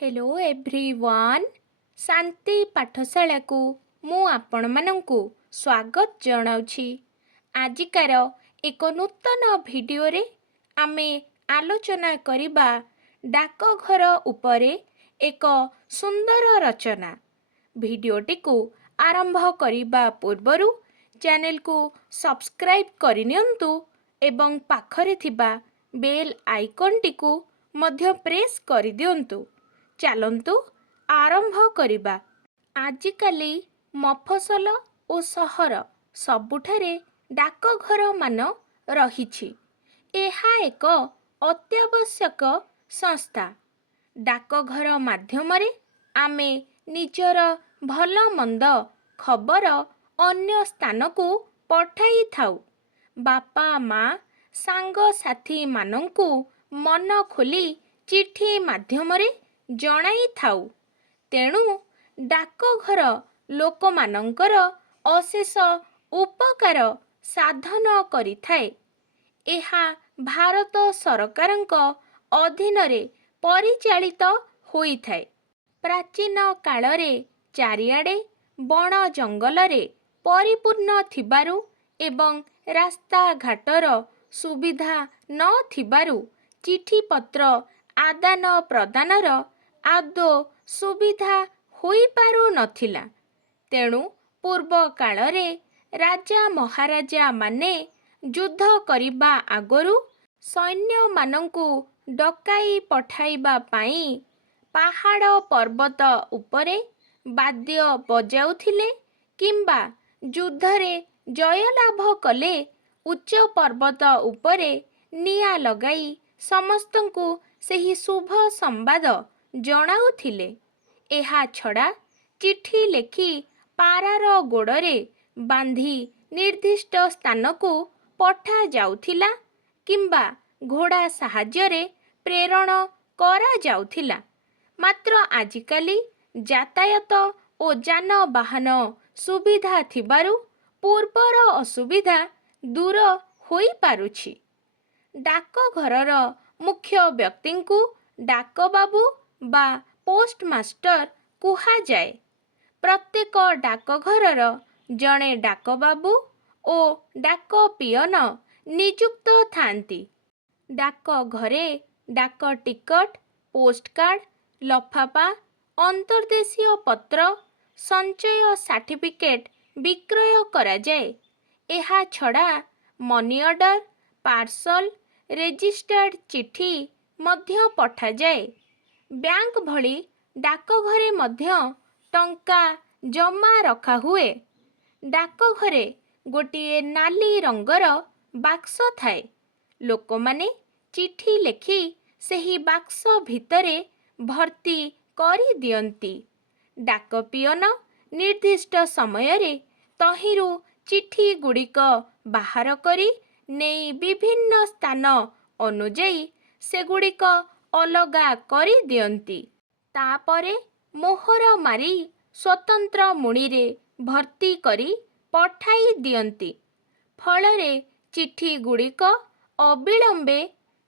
Hello everyone शांति पाठशाला को मु आपण मानंकु स्वागत जनाउछि। आजिकार एक नूतन भिडियो रे आमे आलोचना करिबा डाकघर उपरे एक सुंदर रचना। भिडियोटी को आरंभ करिबा पूर्वरु चैनल को सब्सक्राइब करिनियंतु एवं पाखरे थिबा बेल आइकन टी को मध्य प्रेस करि दियंतु। चलंतु आरंभ करिबा। आजिकाली मफसल ओ सहर सबुठारे डाकघर मान रहिछि। एहा एक अत्यावश्यक संस्था। डाकघर माध्यमरे आमे निजर भल मंद खबर अन्य स्थान को पठाई थाउ। बापा माँ सांग साथी मानंकु मन खोली चिठी माध्यमरे जणाई थाउ। तेणु डाकघर लोकमानंकर अशेष उपकार साधन करिथाए। एहा भारत सरकारंक अधीनरे परिचालित होइथाए। प्राचीन कालरे चारिआडे बण जंगलरे परिपूर्ण थिबारु एवं रास्ता घाटर सुविधा न थिबारु चिठी पत्र आदान प्रदानर आदो सुविधा होई पारु नथिला। तेणु पूर्व कालरे राजा महाराजा माने युद्ध करिबा आगरु सैन्य मानंकु डकाई पठाइबा पाई पहाड़ पर्वत उपरे वाद्य बजाउथिले किंबा युद्धरे जयलाभ कले उच्च पर्वत उपरे निया लगाई समस्तंकु सेही शुभ संवाद जणाउथिले। एहा छड़ा चिठी लेखि पारार गोड़रे बांधी निर्दिष्ट स्थान को पठा जाउथिला किंबा घोड़ा साहाଯ୍ୟରେ प्रेरण करा जाउथिला। मात्र आजिकाली यातायात ओ जानबाहन सुविधा थिबारु पूर्वर असुविधा दूर होई पारुछि। डाकघरर मुख्य व्यक्तिंकु डाकबाबू बा पोस्टमास्टर कुहा जाए। प्रत्येक डाकघरर जणे डाकबाबू ओ डाक पियन नियुक्त थांती। डाकघरे डाक टिकट पोस्टकार्ड लफापा अंतर्देशीय पत्र संचय सर्टिफिकेट विक्रय करा जाए। एहा छड़ा मनी ऑर्डर पार्सल रेजिस्टर्ड चिठी मध्य पठा जाए। बैंक भली डाकघरे मध्य टंका जमा रखा हुए। डाकघरे गोटिए नाली रंगर बाक्स थाए। लोकमाने चिठी लेखि सेही बाक्स भितरे भर्ती करी दियंती। डाक पियन निर्दिष्ट समयरे तहिरु चिठी गुड़िक बाहर करी नेई विभिन्न स्थान अनुजाई सेगुड़िक अलगा करी दियंती। तापरे मोहर मारी स्वतंत्र मुणीरे भर्ती करी पठाई दियंती। फलरे चिठी गुड़िक अविलंबे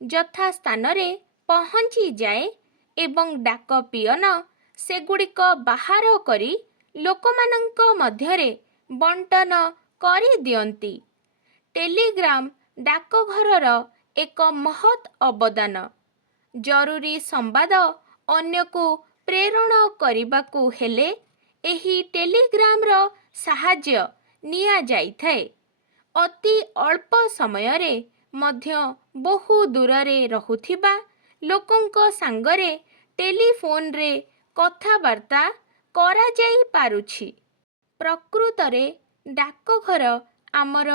यथा स्थानरे पहुंची जाए एवं डाक पियन सेगुड़िक बाहर करी लोकमानंक मध्यरे बंटन करी दियंती। टेलीग्राम डाकघरर एक महत् अवदान। जरूरी संवाद अन्यको प्रेरण करिबाकु हेले एही टेलीग्रामर साहाय्य निया जाइथाए। अति अल्प समयरे मध्य बहु दूररे रहुथिबा लोकंक सांगरे टेलीफोन रे कथावार्ता करा जाई पारुछि। प्रकृतरे डाकघर आमर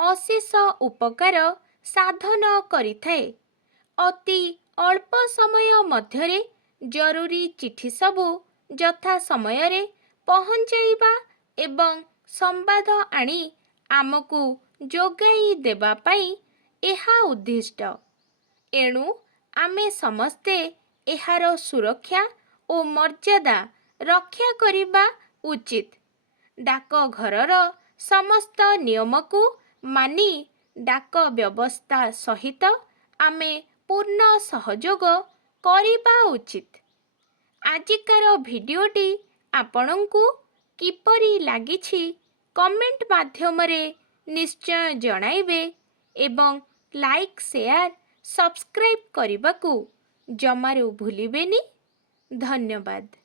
अशेष उपकार साधन करिथाए। अति अल्प समय मध्यरे जरूरी चिठी सबु यथा समयरे पहुंचाइबा एवं संवाद आनी आमकु जोगाई देबा पाई एहा उद्दिष्ट। एणु आमे समस्ते एहार सुरक्षा ओ मर्यादा रक्षा करिबा उचित। डाकघरर समस्त नियमकु मानी डाक व्यवस्था सहित आमे पूर्ण सहयोग करिबा उचित। ଆଜିକାର ଭିଡ଼ିଓଟି ଆପଣଙ୍କୁ କିପରି ଲାଗିଛି କମେଣ୍ଟ ମାଧ୍ୟମରେ ନିଶ୍ଚୟ ଜଣାଇବେ ଏବଂ ଲାଇକ୍ ସେୟାର ସବସ୍କ୍ରାଇବ୍ କରିବାକୁ ଜମାରୁ ଭୁଲିବେନି। ଧନ୍ୟବାଦ।